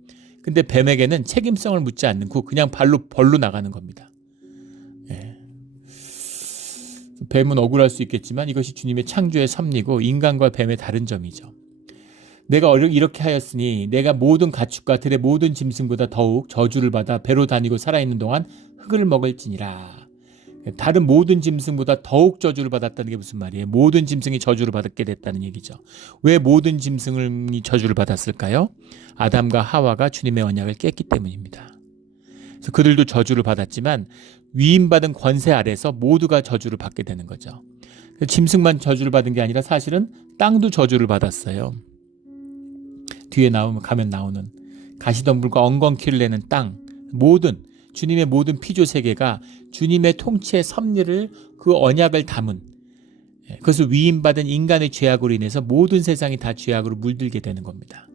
근데 뱀에게는 책임성을 묻지 않고 그냥 벌로 나가는 겁니다. 예. 뱀은 억울할 수 있겠지만 이것이 주님의 창조의 섭리고 인간과 뱀의 다른 점이죠. 내가 이렇게 하였으니 내가 모든 가축과 들의 모든 짐승보다 더욱 저주를 받아 배로 다니고 살아있는 동안 흙을 먹을지니라. 다른 모든 짐승보다 더욱 저주를 받았다는 게 무슨 말이에요? 모든 짐승이 저주를 받게 됐다는 얘기죠. 왜 모든 짐승이 저주를 받았을까요? 아담과 하와가 주님의 언약을 깼기 때문입니다. 그래서 그들도 저주를 받았지만 위임받은 권세 아래서 모두가 저주를 받게 되는 거죠. 짐승만 저주를 받은 게 아니라 사실은 땅도 저주를 받았어요. 뒤에 가면 나오는 가시덤불과 엉겅퀴를 내는 땅, 주님의 모든 피조 세계가 주님의 통치의 섭리를 그 언약을 담은 그것을 위임받은 인간의 죄악으로 인해서 모든 세상이 다 죄악으로 물들게 되는 겁니다.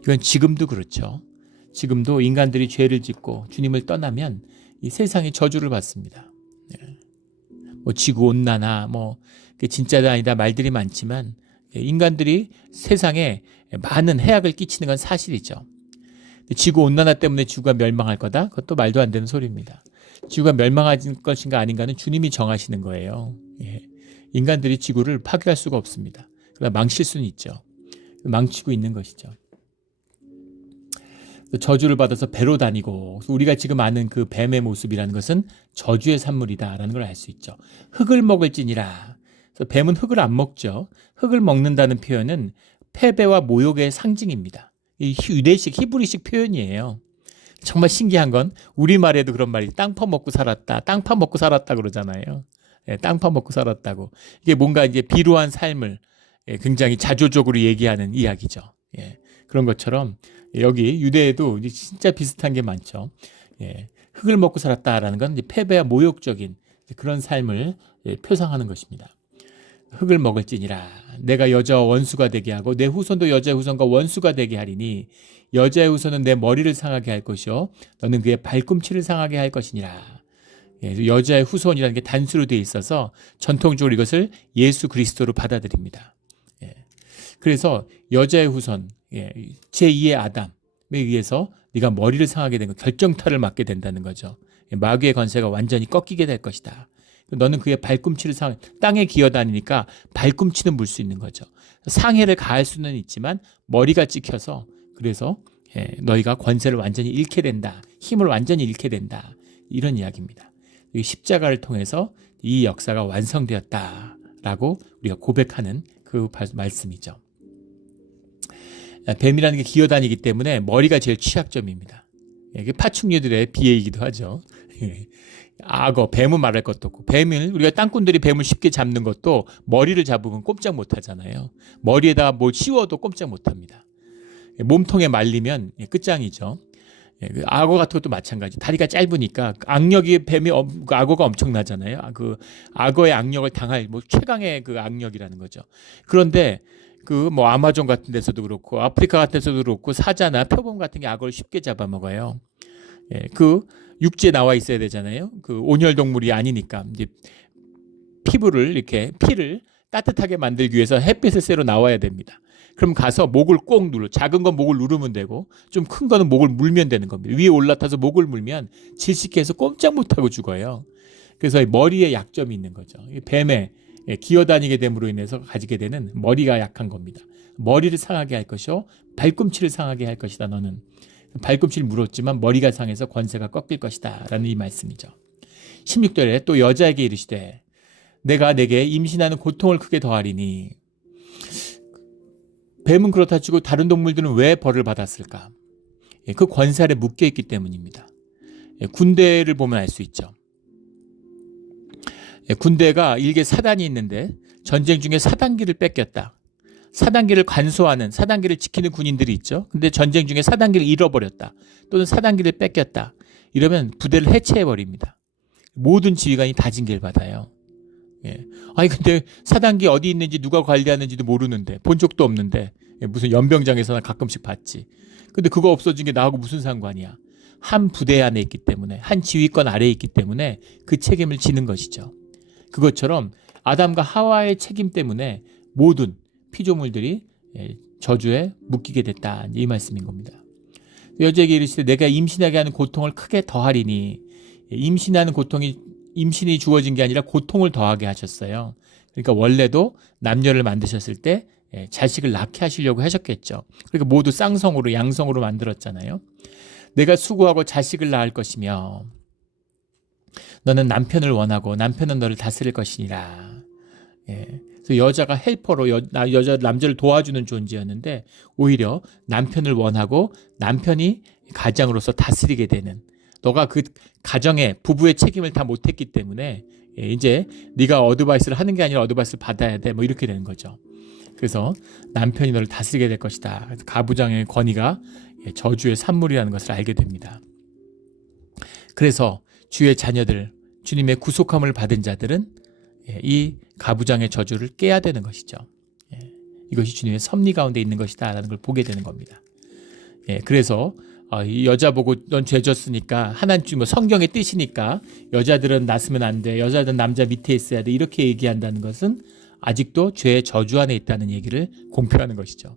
이건 지금도 그렇죠. 지금도 인간들이 죄를 짓고 주님을 떠나면 이 세상이 저주를 받습니다. 뭐 지구온난화, 진짜다 아니다 말들이 많지만 인간들이 세상에 많은 해악을 끼치는 건 사실이죠. 지구온난화 때문에 지구가 멸망할 거다? 그것도 말도 안 되는 소리입니다. 지구가 멸망할 것인가 아닌가는 주님이 정하시는 거예요. 예. 인간들이 지구를 파괴할 수가 없습니다. 그러나 망칠 수는 있죠. 망치고 있는 것이죠. 저주를 받아서 배로 다니고 우리가 지금 아는 그 뱀의 모습이라는 것은 저주의 산물이다라는 걸 알 수 있죠. 흙을 먹을지니라. 그래서 뱀은 흙을 안 먹죠. 흙을 먹는다는 표현은 패배와 모욕의 상징입니다. 이 유대식 히브리식 표현이에요. 정말 신기한 건 우리말에도 그런 말이 땅 파먹고 살았다. 땅 파먹고 살았다 그러잖아요. 땅 파먹고 살았다고. 이게 뭔가 이제 비루한 삶을 굉장히 자조적으로 얘기하는 이야기죠. 그런 것처럼 여기 유대에도 진짜 비슷한 게 많죠. 흙을 먹고 살았다라는 건 이제 패배와 모욕적인 그런 삶을 표상하는 것입니다. 흙을 먹을지니라. 내가 여자와 원수가 되게 하고 내 후손도 여자의 후손과 원수가 되게 하리니 여자의 후손은 내 머리를 상하게 할 것이요 너는 그의 발꿈치를 상하게 할 것이니라. 여자의 후손이라는 게 단수로 되어 있어서 전통적으로 이것을 예수 그리스도로 받아들입니다. 그래서 여자의 후손, 제2의 아담에 의해서 네가 머리를 상하게 된 거, 결정타를 맞게 된다는 거죠. 마귀의 권세가 완전히 꺾이게 될 것이다. 너는 그의 발꿈치를 땅에 기어다니니까 발꿈치는 물 수 있는 거죠. 상해를 가할 수는 있지만 머리가 찍혀서 그래서 너희가 권세를 완전히 잃게 된다. 힘을 완전히 잃게 된다. 이런 이야기입니다. 십자가를 통해서 이 역사가 완성되었다라고 우리가 고백하는 그 말씀이죠. 뱀이라는 게 기어다니기 때문에 머리가 제일 취약점입니다. 이게 파충류들의 비애이기도 하죠. 악어, 뱀은 말할 것도 없고 우리가 땅꾼들이 뱀을 쉽게 잡는 것도 머리를 잡으면 꼼짝 못하잖아요. 머리에다가 뭘 씌워도 꼼짝 못합니다. 몸통에 말리면 끝장이죠. 악어 같은 것도 마찬가지. 다리가 짧으니까 악력이 악어가 엄청나잖아요. 그 악어의 악력을 당할 최강의 그 악력이라는 거죠. 그런데 아마존 같은 데서도 그렇고 아프리카 같은 데서도 그렇고 사자나 표범 같은 게 악어를 쉽게 잡아먹어요. 육지에 나와 있어야 되잖아요. 온혈 동물이 아니니까 이제 피를 따뜻하게 만들기 위해서 햇빛을 쐬러 나와야 됩니다. 그럼 가서 목을 꼭 작은 건 목을 누르면 되고 좀 큰 거는 목을 물면 되는 겁니다. 위에 올라타서 목을 물면 질식해서 꼼짝 못하고 죽어요. 그래서 머리에 약점이 있는 거죠. 뱀에 기어다니게 됨으로 인해서 가지게 되는 머리가 약한 겁니다. 머리를 상하게 할 것이요 발꿈치를 상하게 할 것이다. 너는 발꿈치를 물었지만 머리가 상해서 권세가 꺾일 것이다 라는 이 말씀이죠. 16절에 또 여자에게 이르시되 내가 내게 임신하는 고통을 크게 더하리니. 뱀은 그렇다 치고 다른 동물들은 왜 벌을 받았을까? 그 권세 아래 묶여있기 때문입니다. 군대를 보면 알 수 있죠. 군대가 일개 사단이 있는데 전쟁 중에 사단기를 뺏겼다. 사단기를 관소하는, 사단기를 지키는 군인들이 있죠. 근데 전쟁 중에 사단기를 잃어버렸다. 또는 사단기를 뺏겼다. 이러면 부대를 해체해버립니다. 모든 지휘관이 다 징계를 받아요. 예. 아니 근데 사단기 어디 있는지 누가 관리하는지도 모르는데, 본 적도 없는데, 무슨 연병장에서나 가끔씩 봤지. 근데 그거 없어진 게 나하고 무슨 상관이야. 한 부대 안에 있기 때문에, 한 지휘권 아래에 있기 때문에 그 책임을 지는 것이죠. 그것처럼 아담과 하와의 책임 때문에 모든 피조물들이 저주에 묶이게 됐다, 이 말씀인 겁니다. 여자에게 이르시되 내가 임신하게 하는 고통을 크게 더하리니, 임신하는 고통이 임신이 주어진 게 아니라 고통을 더하게 하셨어요. 그러니까 원래도 남녀를 만드셨을 때 자식을 낳게 하시려고 하셨겠죠. 그러니까 모두 쌍성으로 양성으로 만들었잖아요. 내가 수고하고 자식을 낳을 것이며 너는 남편을 원하고 남편은 너를 다스릴 것이니라. 그래서 여자가 헬퍼로 남자를 도와주는 존재였는데 오히려 남편을 원하고 남편이 가장으로서 다스리게 되는, 너가 그 가정의 부부의 책임을 다 못했기 때문에 이제 네가 어드바이스를 하는 게 아니라 어드바이스를 받아야 돼, 뭐 이렇게 되는 거죠. 그래서 남편이 너를 다스리게 될 것이다. 가부장의 권위가 저주의 산물이라는 것을 알게 됩니다. 그래서 주의 자녀들, 주님의 구속함을 받은 자들은 이 가부장의 저주를 깨야 되는 것이죠. 이것이 주님의 섭리 가운데 있는 것이다 라는 걸 보게 되는 겁니다. 그래서 이 여자 보고 넌 죄졌으니까, 하나님 성경의 뜻이니까 여자들은 낳으면 안 돼, 여자들은 남자 밑에 있어야 돼, 이렇게 얘기한다는 것은 아직도 죄의 저주 안에 있다는 얘기를 공표하는 것이죠.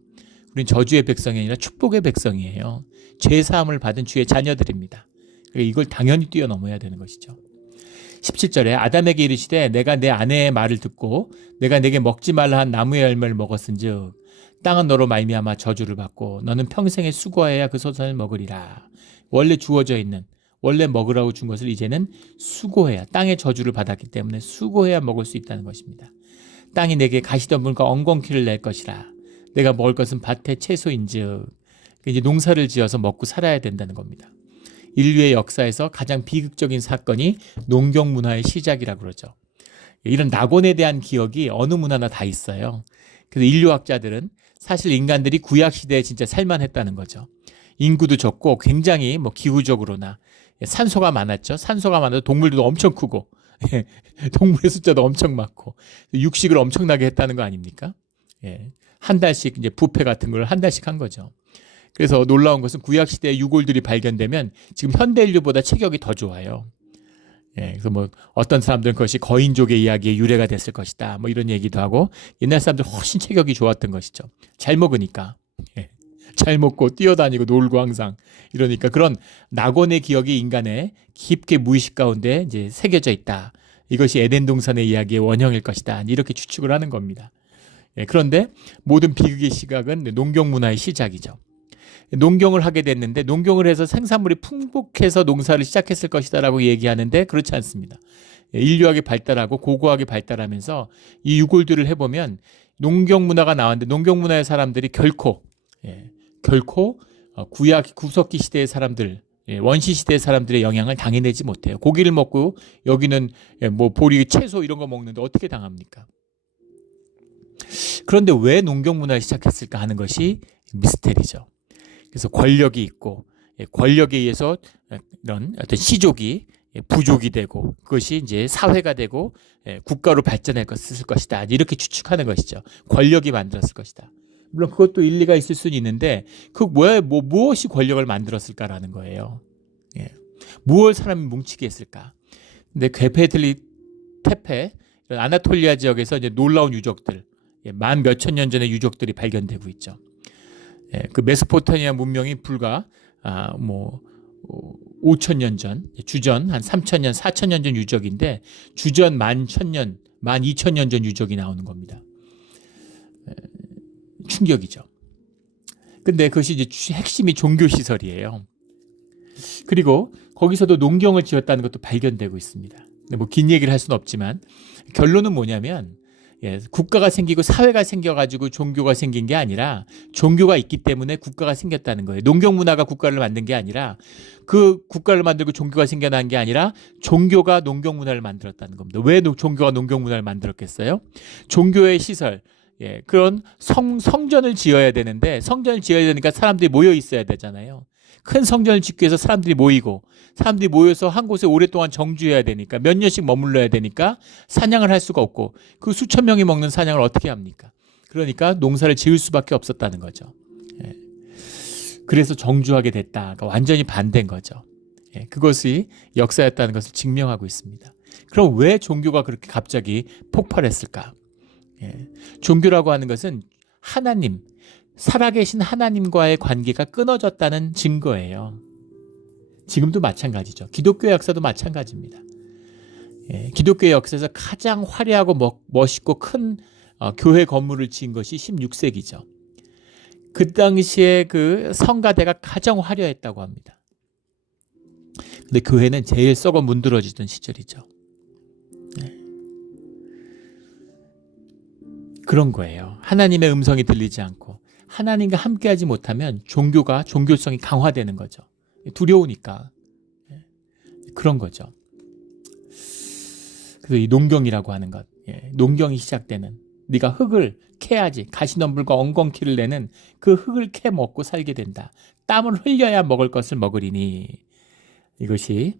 우린 저주의 백성이 아니라 축복의 백성이에요. 죄 사함을 받은 주의 자녀들입니다. 그러니까 이걸 당연히 뛰어넘어야 되는 것이죠. 17절에 아담에게 이르시되 내가 내 아내의 말을 듣고 내가 내게 먹지 말라 한 나무의 열매를 먹었은즉 땅은 너로 말미암아 저주를 받고 너는 평생에 수고하여야 그 소산을 먹으리라. 원래 주어져 있는, 원래 먹으라고 준 것을 이제는 수고해야, 땅의 저주를 받았기 때문에 수고해야 먹을 수 있다는 것입니다. 땅이 내게 가시덤불과 엉겅퀴를 낼 것이라. 내가 먹을 것은 밭의 채소인즉, 이제 농사를 지어서 먹고 살아야 된다는 겁니다. 인류의 역사에서 가장 비극적인 사건이 농경 문화의 시작이라고 그러죠. 이런 낙원에 대한 기억이 어느 문화나 다 있어요. 그래서 인류학자들은 사실 인간들이 구약 시대에 진짜 살만했다는 거죠. 인구도 적고 굉장히 기후적으로나 산소가 많았죠. 산소가 많아서 동물들도 엄청 크고 동물의 숫자도 엄청 많고 육식을 엄청나게 했다는 거 아닙니까? 한 달씩 이제 뷔페 같은 걸 한 달씩 한 거죠. 그래서 놀라운 것은 구약 시대의 유골들이 발견되면 지금 현대 인류보다 체격이 더 좋아요. 그래서 어떤 사람들은 그것이 거인족의 이야기의 유래가 됐을 것이다, 이런 얘기도 하고, 옛날 사람들 훨씬 체격이 좋았던 것이죠. 잘 먹으니까. 잘 먹고 뛰어다니고 놀고 항상 이러니까 그런 낙원의 기억이 인간의 깊게 무의식 가운데 이제 새겨져 있다. 이것이 에덴 동산의 이야기의 원형일 것이다. 이렇게 추측을 하는 겁니다. 그런데 모든 비극의 시각은 농경 문화의 시작이죠. 농경을 하게 됐는데 농경을 해서 생산물이 풍족해서 농사를 시작했을 것이다라고 얘기하는데 그렇지 않습니다. 인류학이 발달하고 고고학이 발달하면서 이 유골들을 해보면 농경 문화가 나왔는데 농경 문화의 사람들이 결코 구약 구석기 시대의 사람들, 원시 시대의 사람들의 영향을 당해내지 못해요. 고기를 먹고 여기는 보리, 채소 이런 거 먹는데 어떻게 당합니까? 그런데 왜 농경 문화를 시작했을까 하는 것이 미스테리죠. 그래서 권력이 있고 권력에 의해서 이런 어떤 시족이 부족이 되고 그것이 이제 사회가 되고 국가로 발전했을 것이다. 이렇게 추측하는 것이죠. 권력이 만들었을 것이다. 물론 그것도 일리가 있을 수는 있는데 무엇이 권력을 만들었을까라는 거예요. 무엇을 사람이 뭉치게 했을까? 근데 괴페틀리 테페, 아나톨리아 지역에서 이제 놀라운 유적들, 만 몇천 년 전의 유적들이 발견되고 있죠. 그 메소포타미아 문명이 불과 5,000년 전, 주전 한 3,000년, 4,000년 전 유적인데 주전 11,000년, 12,000년 전 유적이 나오는 겁니다. 충격이죠. 근데 그것이 이제 핵심이 종교시설이에요. 그리고 거기서도 농경을 지었다는 것도 발견되고 있습니다. 긴 얘기를 할 수는 없지만 결론은 뭐냐면 국가가 생기고 사회가 생겨가지고 종교가 생긴 게 아니라 종교가 있기 때문에 국가가 생겼다는 거예요. 농경 문화가 국가를 만든 게 아니라 그 국가를 만들고 종교가 생겨난 게 아니라 종교가 농경 문화를 만들었다는 겁니다. 왜 종교가 농경 문화를 만들었겠어요? 종교의 시설, 그런 성전을 지어야 되는데 성전을 지어야 되니까 사람들이 모여 있어야 되잖아요. 큰 성전을 짓기 위해서 사람들이 모여서 한 곳에 오랫동안 정주해야 되니까 몇 년씩 머물러야 되니까 사냥을 할 수가 없고 그 수천 명이 먹는 사냥을 어떻게 합니까? 그러니까 농사를 지을 수밖에 없었다는 거죠. 그래서 정주하게 됐다. 그러니까 완전히 반대인 거죠. 그것이 역사였다는 것을 증명하고 있습니다. 그럼 왜 종교가 그렇게 갑자기 폭발했을까? 종교라고 하는 것은 하나님, 살아계신 하나님과의 관계가 끊어졌다는 증거예요. 지금도 마찬가지죠. 기독교 역사도 마찬가지입니다. 기독교 역사에서 가장 화려하고 멋있고 큰 교회 건물을 지은 것이 16세기죠. 그 당시에 그 성가대가 가장 화려했다고 합니다. 근데 교회는 제일 썩어 문드러지던 시절이죠. 그런 거예요. 하나님의 음성이 들리지 않고 하나님과 함께하지 못하면 종교성이 강화되는 거죠. 두려우니까. 그런 거죠. 그래서 이 농경이라고 하는 것, 농경이 시작되는, 네가 흙을 캐야지, 가시덤불과 엉겅퀴를 내는 그 흙을 캐 먹고 살게 된다. 땀을 흘려야 먹을 것을 먹으리니. 이것이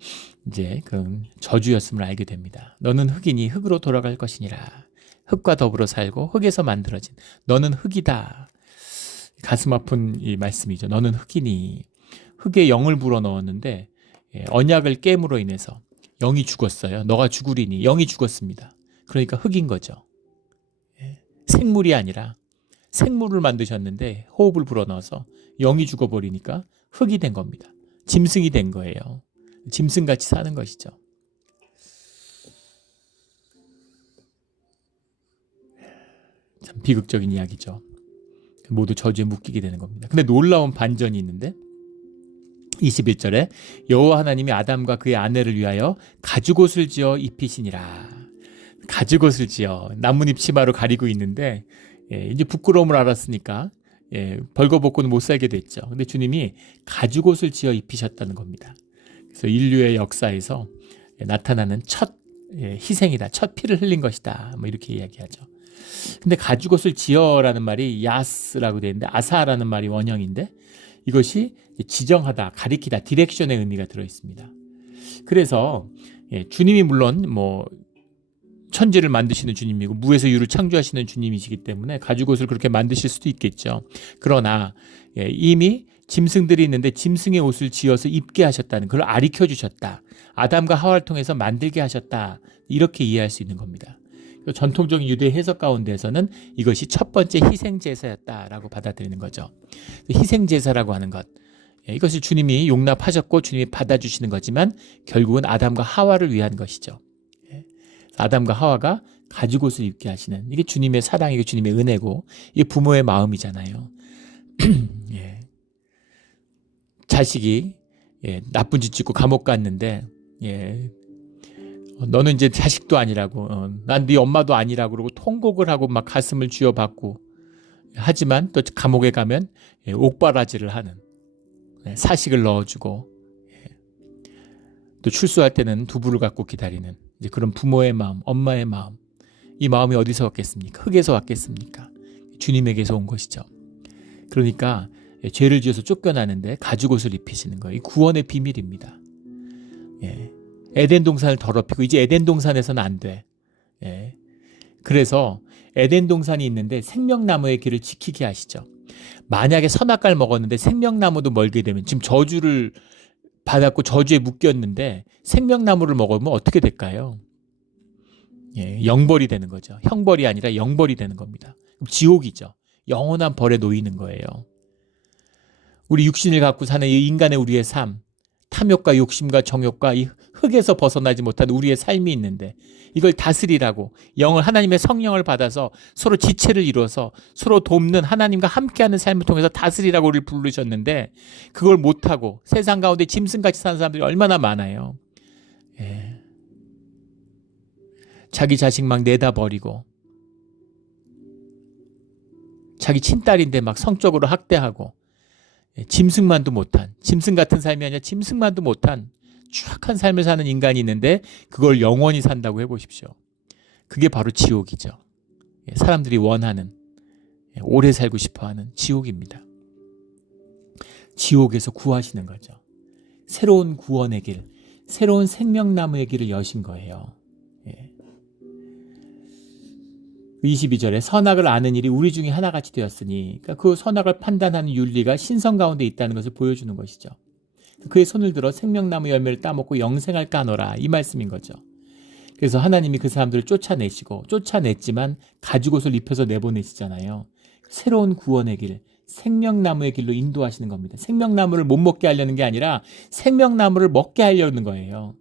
이제 그 저주였음을 알게 됩니다. 너는 흙이니 흙으로 돌아갈 것이니라. 흙과 더불어 살고 흙에서 만들어진 너는 흙이다. 가슴 아픈 이 말씀이죠. 너는 흙이니. 흙에 영을 불어넣었는데 언약을 깨므로 인해서 영이 죽었어요. 너가 죽으리니. 영이 죽었습니다. 그러니까 흙인 거죠. 생물이 아니라 생물을 만드셨는데 호흡을 불어넣어서 영이 죽어버리니까 흙이 된 겁니다. 짐승이 된 거예요. 짐승같이 사는 것이죠. 참 비극적인 이야기죠. 모두 저주에 묶이게 되는 겁니다. 근데 놀라운 반전이 있는데 21절에 여호와 하나님이 아담과 그의 아내를 위하여 가죽옷을 지어 입히시니라. 가죽옷을 지어 나뭇잎 치마로 가리고 있는데 이제 부끄러움을 알았으니까 벌거벗고는 못 살게 됐죠. 근데 주님이 가죽옷을 지어 입히셨다는 겁니다. 그래서 인류의 역사에서 나타나는 첫 희생이다. 첫 피를 흘린 것이다. 뭐 이렇게 이야기하죠. 근데 가죽옷을 지어라는 말이 야스라고 되어 있는데 아사라는 말이 원형인데 이것이 지정하다, 가리키다, 디렉션의 의미가 들어 있습니다. 그래서 주님이 물론 뭐 천지를 만드시는 주님이고 무에서 유를 창조하시는 주님이시기 때문에 가죽옷을 그렇게 만드실 수도 있겠죠. 그러나 이미 짐승들이 있는데 짐승의 옷을 지어서 입게 하셨다는 그걸 가르쳐 주셨다. 아담과 하와를 통해서 만들게 하셨다. 이렇게 이해할 수 있는 겁니다. 전통적인 유대 해석 가운데에서는 이것이 첫 번째 희생제사였다라고 받아들이는 거죠. 희생제사라고 하는 것, 이것이 주님이 용납하셨고 주님이 받아주시는 거지만 결국은 아담과 하와를 위한 것이죠. 아담과 하와가 가죽옷을 입게 하시는 이게 주님의 사랑이고 주님의 은혜고 이게 부모의 마음이잖아요. 자식이 나쁜 짓 짓고 감옥 갔는데 너는 이제 자식도 아니라고 난 네 엄마도 아니라고 그러고 통곡을 하고 막 가슴을 쥐어박고 하지만 또 감옥에 가면 옥바라지를 하는 사식을 넣어주고 또 출소할 때는 두부를 갖고 기다리는 이제 그런 부모의 마음, 엄마의 마음, 이 마음이 어디서 왔겠습니까? 흙에서 왔겠습니까? 주님에게서 온 것이죠. 그러니까 죄를 지어서 쫓겨나는데 가죽옷을 입히시는 거예요. 이 구원의 비밀입니다. 에덴 동산을 더럽히고 이제 에덴 동산에서는 안 돼. 그래서 에덴 동산이 있는데 생명나무의 길을 지키게 하시죠. 만약에 선악과를 먹었는데 생명나무도 멀게 되면 지금 저주를 받았고 저주에 묶였는데 생명나무를 먹으면 어떻게 될까요? 영벌이 되는 거죠. 형벌이 아니라 영벌이 되는 겁니다. 지옥이죠. 영원한 벌에 놓이는 거예요. 우리 육신을 갖고 사는 이 인간의 우리의 삶, 탐욕과 욕심과 정욕과 이 흙에서 벗어나지 못한 우리의 삶이 있는데 이걸 다스리라고 하나님의 성령을 받아서 서로 지체를 이루어서 서로 돕는 하나님과 함께하는 삶을 통해서 다스리라고 우리를 부르셨는데 그걸 못하고 세상 가운데 짐승같이 사는 사람들이 얼마나 많아요. 자기 자식 막 내다 버리고 자기 친딸인데 막 성적으로 학대하고 짐승만도 못한, 짐승 같은 삶이 아니라 짐승만도 못한 추악한 삶을 사는 인간이 있는데 그걸 영원히 산다고 해보십시오. 그게 바로 지옥이죠. 사람들이 원하는, 오래 살고 싶어하는 지옥입니다. 지옥에서 구하시는 거죠. 새로운 구원의 길, 새로운 생명나무의 길을 여신 거예요. 22절에 선악을 아는 일이 우리 중에 하나같이 되었으니, 그러니까 그 선악을 판단하는 윤리가 신성 가운데 있다는 것을 보여주는 것이죠. 그의 손을 들어 생명나무 열매를 따먹고 영생을 까노라, 이 말씀인 거죠. 그래서 하나님이 그 사람들을 쫓아냈지만 가죽옷을 입혀서 내보내시잖아요. 새로운 구원의 길, 생명나무의 길로 인도하시는 겁니다. 생명나무를 못 먹게 하려는 게 아니라 생명나무를 먹게 하려는 거예요.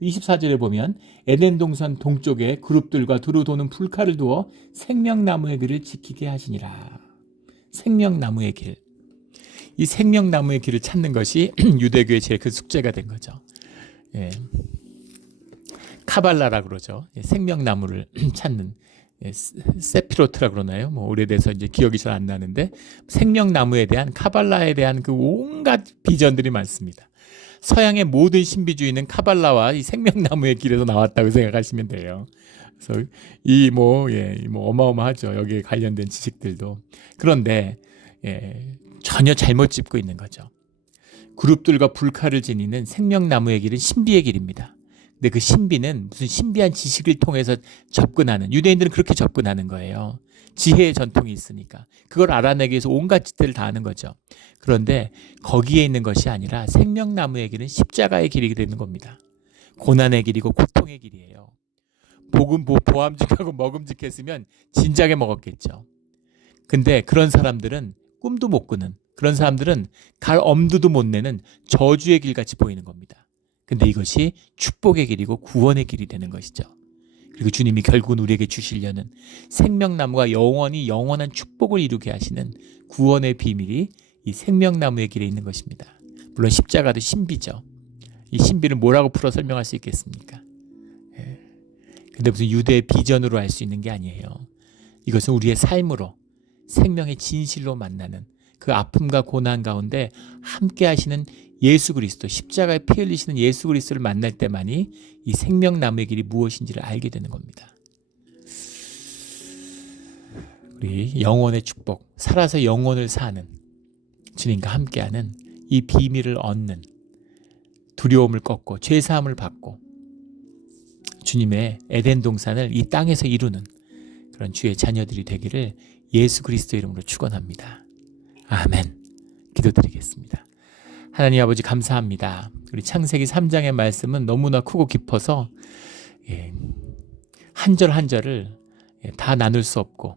24절에 보면 에덴 동산 동쪽에 그룹들과 두루 도는 불칼을 두어 생명나무의 길을 지키게 하시니라. 생명나무의 길. 이 생명나무의 길을 찾는 것이 유대교의 제일 큰 숙제가 된 거죠. 카발라라 그러죠. 생명나무를 찾는, 세피로트라 그러나요? 오래돼서 이제 기억이 잘 안 나는데, 생명나무에 대한, 카발라에 대한 그 온갖 비전들이 많습니다. 서양의 모든 신비주의는 카발라와 이 생명나무의 길에서 나왔다고 생각하시면 돼요. 그래서 어마어마하죠. 여기에 관련된 지식들도. 그런데 전혀 잘못 짚고 있는 거죠. 그룹들과 불칼을 지니는 생명나무의 길은 신비의 길입니다. 근데 그 신비는 무슨 신비한 지식을 통해서 접근하는, 유대인들은 그렇게 접근하는 거예요. 지혜의 전통이 있으니까. 그걸 알아내기 위해서 온갖 짓들을 다 하는 거죠. 그런데 거기에 있는 것이 아니라 생명나무의 길은 십자가의 길이 되는 겁니다. 고난의 길이고 고통의 길이에요. 복음 보암직하고 먹음직했으면 진작에 먹었겠죠. 근데 그런 사람들은 꿈도 못 꾸는, 그런 사람들은 갈 엄두도 못 내는 저주의 길같이 보이는 겁니다. 근데 이것이 축복의 길이고 구원의 길이 되는 것이죠. 그리고 주님이 결국은 우리에게 주시려는 생명나무가 영원한 축복을 이루게 하시는 구원의 비밀이 이 생명나무의 길에 있는 것입니다. 물론 십자가도 신비죠. 이 신비를 뭐라고 풀어 설명할 수 있겠습니까? 근데 무슨 유대의 비전으로 알 수 있는 게 아니에요. 이것은 우리의 삶으로, 생명의 진실로 만나는 그 아픔과 고난 가운데 함께 하시는 예수 그리스도, 십자가에 피 흘리시는 예수 그리스도를 만날 때만이 이 생명나무의 길이 무엇인지를 알게 되는 겁니다. 우리 영원의 축복, 살아서 영원을 사는 주님과 함께하는 이 비밀을 얻는, 두려움을 꺾고 죄사함을 받고 주님의 에덴 동산을 이 땅에서 이루는 그런 주의 자녀들이 되기를 예수 그리스도 이름으로 축원합니다. 아멘. 기도드리겠습니다. 하나님 아버지 감사합니다. 우리 창세기 3장의 말씀은 너무나 크고 깊어서 한 절 한 절을 다 나눌 수 없고,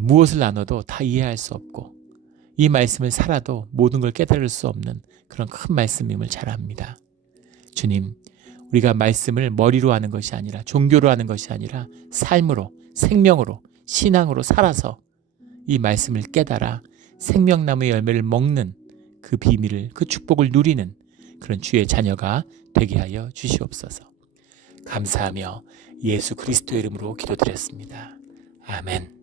무엇을 나눠도 다 이해할 수 없고, 이 말씀을 살아도 모든 걸 깨달을 수 없는 그런 큰 말씀임을 잘 압니다. 주님, 우리가 말씀을 머리로 하는 것이 아니라, 종교로 하는 것이 아니라 삶으로, 생명으로, 신앙으로 살아서 이 말씀을 깨달아 생명나무의 열매를 먹는 그 비밀을, 그 축복을 누리는 그런 주의 자녀가 되게 하여 주시옵소서. 감사하며 예수 그리스도의 이름으로 기도드렸습니다. 아멘.